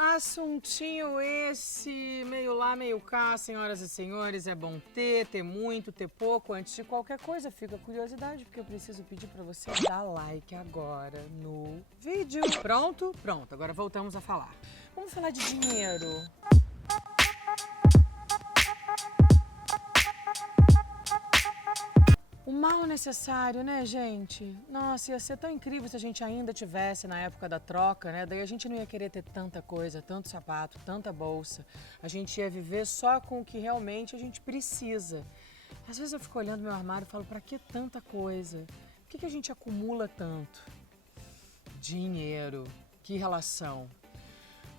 Assuntinho esse, meio lá, meio cá, senhoras e senhores, é bom ter muito, ter pouco. Antes de qualquer coisa, fica a curiosidade, porque eu preciso pedir pra você dar like agora no vídeo. Pronto? Pronto, agora voltamos a falar. Vamos falar de dinheiro. O mal necessário, né, gente? Nossa, ia ser tão incrível se a gente ainda tivesse na época da troca, né? Daí a gente não ia querer ter tanta coisa, tanto sapato, tanta bolsa. A gente ia viver só com o que realmente a gente precisa. Às vezes eu fico olhando meu armário e falo, pra que tanta coisa? Por que a gente acumula tanto? Dinheiro. Que relação.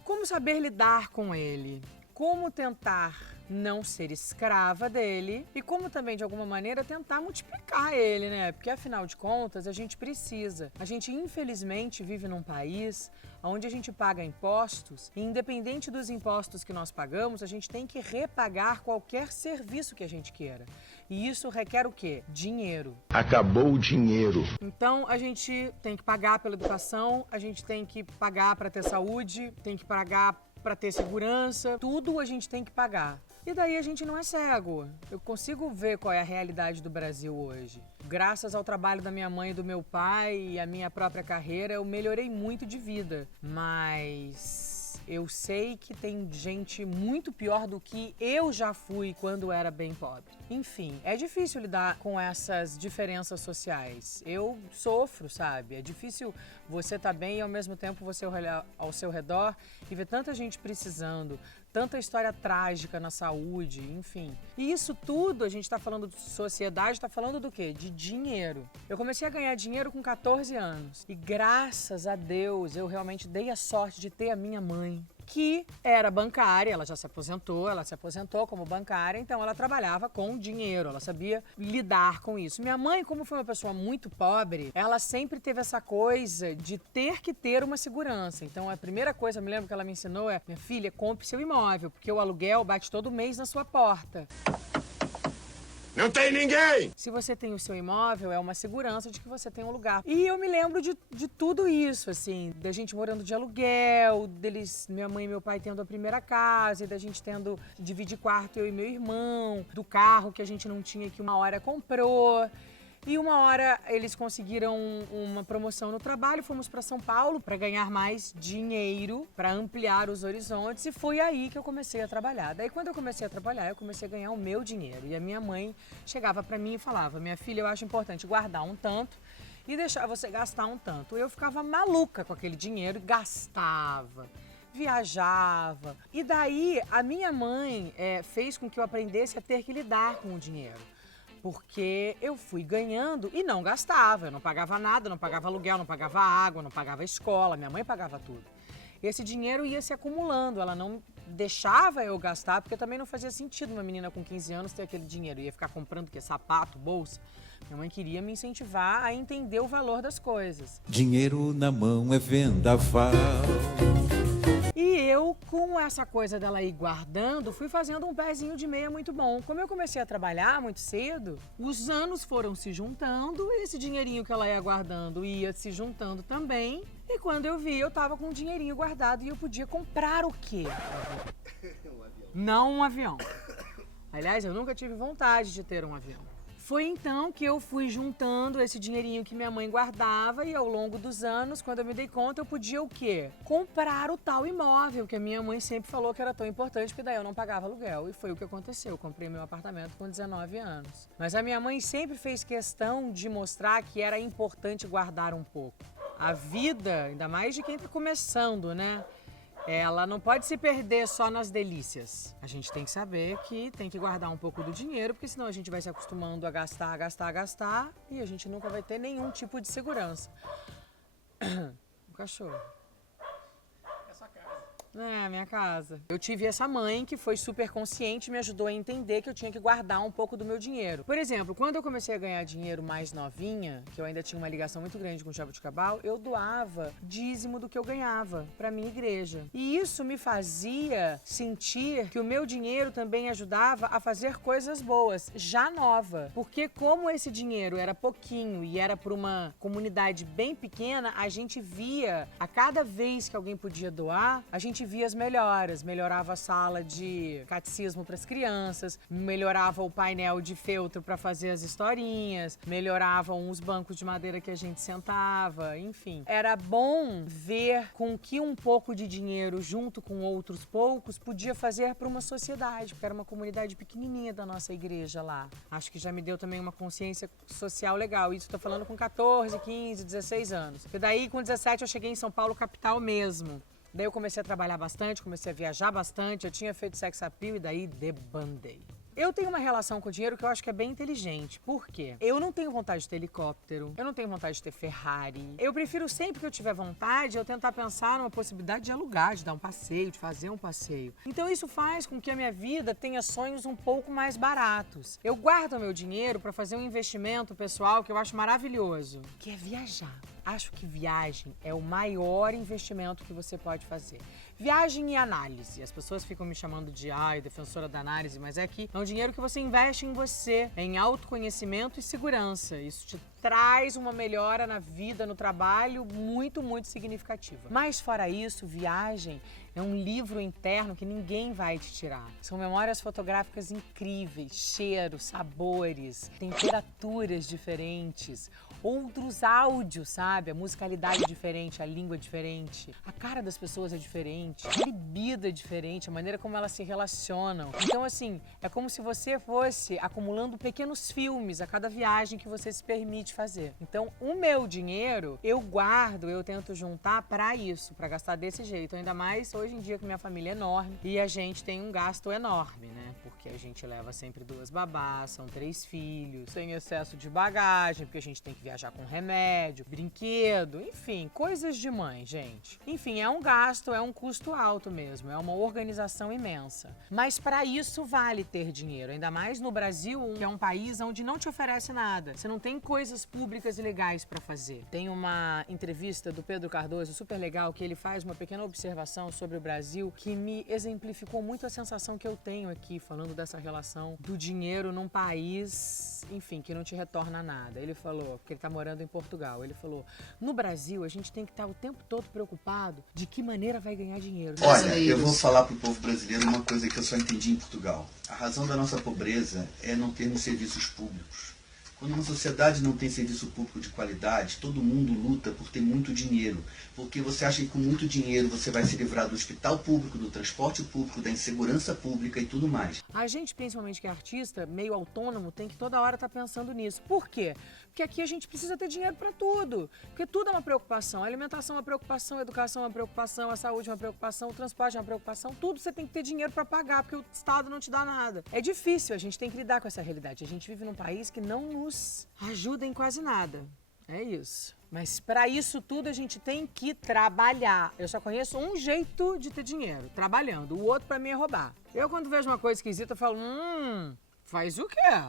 Como saber lidar com ele? Como tentar não ser escrava dele e como também, de alguma maneira, tentar multiplicar ele, né? Porque, afinal de contas, a gente precisa. A gente, infelizmente, vive num país onde a gente paga impostos e, independente dos impostos que nós pagamos, a gente tem que repagar qualquer serviço que a gente queira. E isso requer o quê? Dinheiro. Acabou o dinheiro. Então, a gente tem que pagar pela educação, a gente tem que pagar para ter saúde, tem que pagar para ter segurança, tudo a gente tem que pagar. E daí a gente não é cego. Eu consigo ver qual é a realidade do Brasil hoje. Graças ao trabalho da minha mãe e do meu pai e à minha própria carreira, eu melhorei muito de vida. Mas eu sei que tem gente muito pior do que eu já fui quando era bem pobre. Enfim, é difícil lidar com essas diferenças sociais. Eu sofro, sabe? É difícil você estar bem e ao mesmo tempo você olhar ao seu redor e ver tanta gente precisando, tanta história trágica na saúde, enfim. E isso tudo, a gente está falando de sociedade, está falando do quê? De dinheiro. Eu comecei a ganhar dinheiro com 14 anos. E graças a Deus, eu realmente dei a sorte de ter a minha mãe, que era bancária, ela já se aposentou como bancária, então ela trabalhava com dinheiro, ela sabia lidar com isso. Minha mãe, como foi uma pessoa muito pobre, ela sempre teve essa coisa de ter que ter uma segurança. Então a primeira coisa, eu me lembro que ela me ensinou é, minha filha, compre seu imóvel, porque o aluguel bate todo mês na sua porta. Não tem ninguém! Se você tem o seu imóvel, é uma segurança de que você tem um lugar. E eu me lembro de tudo isso, assim, da gente morando de aluguel, deles, minha mãe e meu pai tendo a primeira casa, e da gente tendo dividir quarto, eu e meu irmão, do carro que a gente não tinha, que uma hora comprou. E uma hora eles conseguiram uma promoção no trabalho, fomos para São Paulo para ganhar mais dinheiro, para ampliar os horizontes, e foi aí que eu comecei a trabalhar. Daí quando eu comecei a trabalhar, eu comecei a ganhar o meu dinheiro. E a minha mãe chegava para mim e falava, minha filha, eu acho importante guardar um tanto e deixar você gastar um tanto. Eu ficava maluca com aquele dinheiro e gastava. Viajava. E daí a minha mãe fez com que eu aprendesse a ter que lidar com o dinheiro. Porque eu fui ganhando e não gastava, eu não pagava nada, não pagava aluguel, não pagava água, não pagava escola, minha mãe pagava tudo. Esse dinheiro ia se acumulando, ela não deixava eu gastar, porque também não fazia sentido uma menina com 15 anos ter aquele dinheiro, ia ficar comprando o quê? Sapato, bolsa. Minha mãe queria me incentivar a entender o valor das coisas. Dinheiro na mão é vendaval. E eu, com essa coisa dela ir guardando, fui fazendo um pezinho de meia muito bom. Como eu comecei a trabalhar muito cedo, os anos foram se juntando, esse dinheirinho que ela ia guardando ia se juntando também. E quando eu vi, eu tava com um dinheirinho guardado e eu podia comprar o quê? Um avião. Não um avião. Aliás, eu nunca tive vontade de ter um avião. Foi então que eu fui juntando esse dinheirinho que minha mãe guardava e ao longo dos anos, quando eu me dei conta, eu podia o quê? Comprar o tal imóvel que a minha mãe sempre falou que era tão importante, porque daí eu não pagava aluguel. E foi o que aconteceu, eu comprei meu apartamento com 19 anos. Mas a minha mãe sempre fez questão de mostrar que era importante guardar um pouco. A vida, ainda mais de quem está começando, né? Ela não pode se perder só nas delícias. A gente tem que saber que tem que guardar um pouco do dinheiro, porque senão a gente vai se acostumando a gastar, e a gente nunca vai ter nenhum tipo de segurança. O cachorro. É sua casa. É, minha casa. Eu tive essa mãe que foi super consciente e me ajudou a entender que eu tinha que guardar um pouco do meu dinheiro. Por exemplo, quando eu comecei a ganhar dinheiro mais novinha, que eu ainda tinha uma ligação muito grande com o Jaboticabal, eu doava dízimo do que eu ganhava pra minha igreja. E isso me fazia sentir que o meu dinheiro também ajudava a fazer coisas boas, já nova. Porque como esse dinheiro era pouquinho e era por uma comunidade bem pequena, a gente via, a cada vez que alguém podia doar, a gente via as melhoras. Melhorava a sala de catecismo para as crianças, melhorava o painel de feltro para fazer as historinhas, melhoravam os bancos de madeira que a gente sentava, enfim. Era bom ver com que um pouco de dinheiro, junto com outros poucos, podia fazer para uma sociedade, porque era uma comunidade pequenininha da nossa igreja lá. Acho que já me deu também uma consciência social legal. Isso estou falando com 14, 15, 16 anos. E daí, com 17, eu cheguei em São Paulo, capital mesmo. Daí eu comecei a trabalhar bastante, comecei a viajar bastante, eu tinha feito sex appeal e daí debandei. Eu tenho uma relação com o dinheiro que eu acho que é bem inteligente. Por quê? Eu não tenho vontade de ter helicóptero, eu não tenho vontade de ter Ferrari. Eu prefiro sempre que eu tiver vontade, eu tentar pensar numa possibilidade de alugar, de dar um passeio, de fazer um passeio. Então isso faz com que a minha vida tenha sonhos um pouco mais baratos. Eu guardo meu dinheiro para fazer um investimento pessoal que eu acho maravilhoso, que é viajar. Acho que viagem é o maior investimento que você pode fazer. Viagem e análise. As pessoas ficam me chamando de defensora da análise, mas é que é um dinheiro que você investe em você, em autoconhecimento e segurança. Isso te traz uma melhora na vida, no trabalho, muito, muito significativa. Mas fora isso, viagem é um livro interno que ninguém vai te tirar. São memórias fotográficas incríveis, cheiros, sabores, temperaturas diferentes, outros áudios, sabe? A musicalidade é diferente, a língua é diferente, a cara das pessoas é diferente, a libido é diferente, a maneira como elas se relacionam. Então, assim, é como se você fosse acumulando pequenos filmes a cada viagem que você se permite fazer. Então, o meu dinheiro, eu guardo, eu tento juntar para isso, para gastar desse jeito. Ainda mais hoje em dia que minha família é enorme e a gente tem um gasto enorme, né? Porque a gente leva sempre 2 babás, são 3 filhos, sem excesso de bagagem, porque a gente tem que viajar com remédio, brinquedo, enfim, coisas de mãe, gente. Enfim, é um gasto, é um custo alto mesmo, é uma organização imensa. Mas para isso vale ter dinheiro, ainda mais no Brasil, que é um país onde não te oferece nada. Você não tem coisas públicas e legais para fazer. Tem uma entrevista do Pedro Cardoso super legal que ele faz uma pequena observação sobre o Brasil que me exemplificou muito a sensação que eu tenho aqui, falando dessa relação do dinheiro num país, enfim, que não te retorna nada. Ele falou, porque ele tá morando em Portugal, ele falou, no Brasil a gente tem que estar o tempo todo preocupado de que maneira vai ganhar dinheiro. Olha, eu vou falar pro povo brasileiro uma coisa que eu só entendi em Portugal. A razão da nossa pobreza é não termos serviços públicos. Quando uma sociedade não tem serviço público de qualidade, todo mundo luta por ter muito dinheiro. Porque você acha que com muito dinheiro você vai se livrar do hospital público, do transporte público, da insegurança pública e tudo mais. A gente, principalmente que é artista, meio autônomo, tem que toda hora estar pensando nisso. Por quê? Porque aqui a gente precisa ter dinheiro para tudo. Porque tudo é uma preocupação. A alimentação é uma preocupação, a educação é uma preocupação, a saúde é uma preocupação, o transporte é uma preocupação. Tudo você tem que ter dinheiro para pagar, porque o Estado não te dá nada. É difícil, a gente tem que lidar com essa realidade. A gente vive num país que não nos ajuda em quase nada. É isso. Mas para isso tudo a gente tem que trabalhar. Eu só conheço um jeito de ter dinheiro, trabalhando. O outro para mim é roubar. Eu quando vejo uma coisa esquisita, eu falo, faz o quê?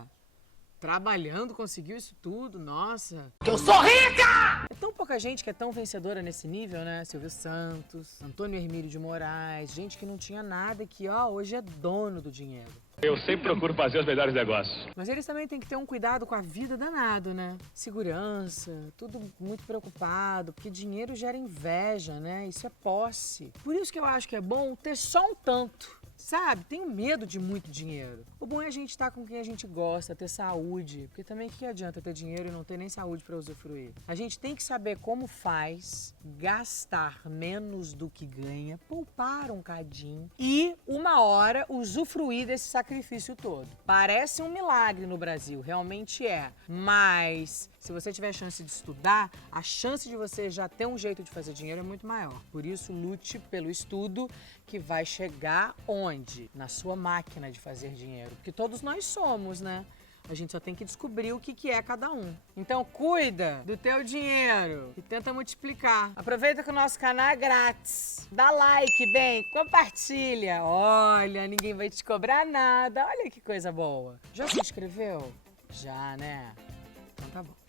Trabalhando, conseguiu isso tudo, nossa. Eu sou rica! É tão pouca gente que é tão vencedora nesse nível, né? Silvio Santos, Antônio Hermílio de Moraes, gente que não tinha nada que, hoje é dono do dinheiro. Eu sempre procuro fazer os melhores negócios. Mas eles também têm que ter um cuidado com a vida danado, né? Segurança, tudo muito preocupado, porque dinheiro gera inveja, né? Isso é posse. Por isso que eu acho que é bom ter só um tanto. Sabe, tenho medo de muito dinheiro. O bom é a gente estar com quem a gente gosta, ter saúde. Porque também que adianta ter dinheiro e não ter nem saúde para usufruir? A gente tem que saber como faz, gastar menos do que ganha, poupar um cadinho e, uma hora, usufruir desse sacrifício todo. Parece um milagre no Brasil, realmente é. Mas se você tiver chance de estudar, a chance de você já ter um jeito de fazer dinheiro é muito maior. Por isso, lute pelo estudo que vai chegar onde? Na sua máquina de fazer dinheiro. Porque todos nós somos, né? A gente só tem que descobrir o que é cada um. Então, cuida do teu dinheiro e tenta multiplicar. Aproveita que o nosso canal é grátis. Dá like, bem, compartilha. Olha, ninguém vai te cobrar nada. Olha que coisa boa. Já se inscreveu? Já, né? Então tá bom.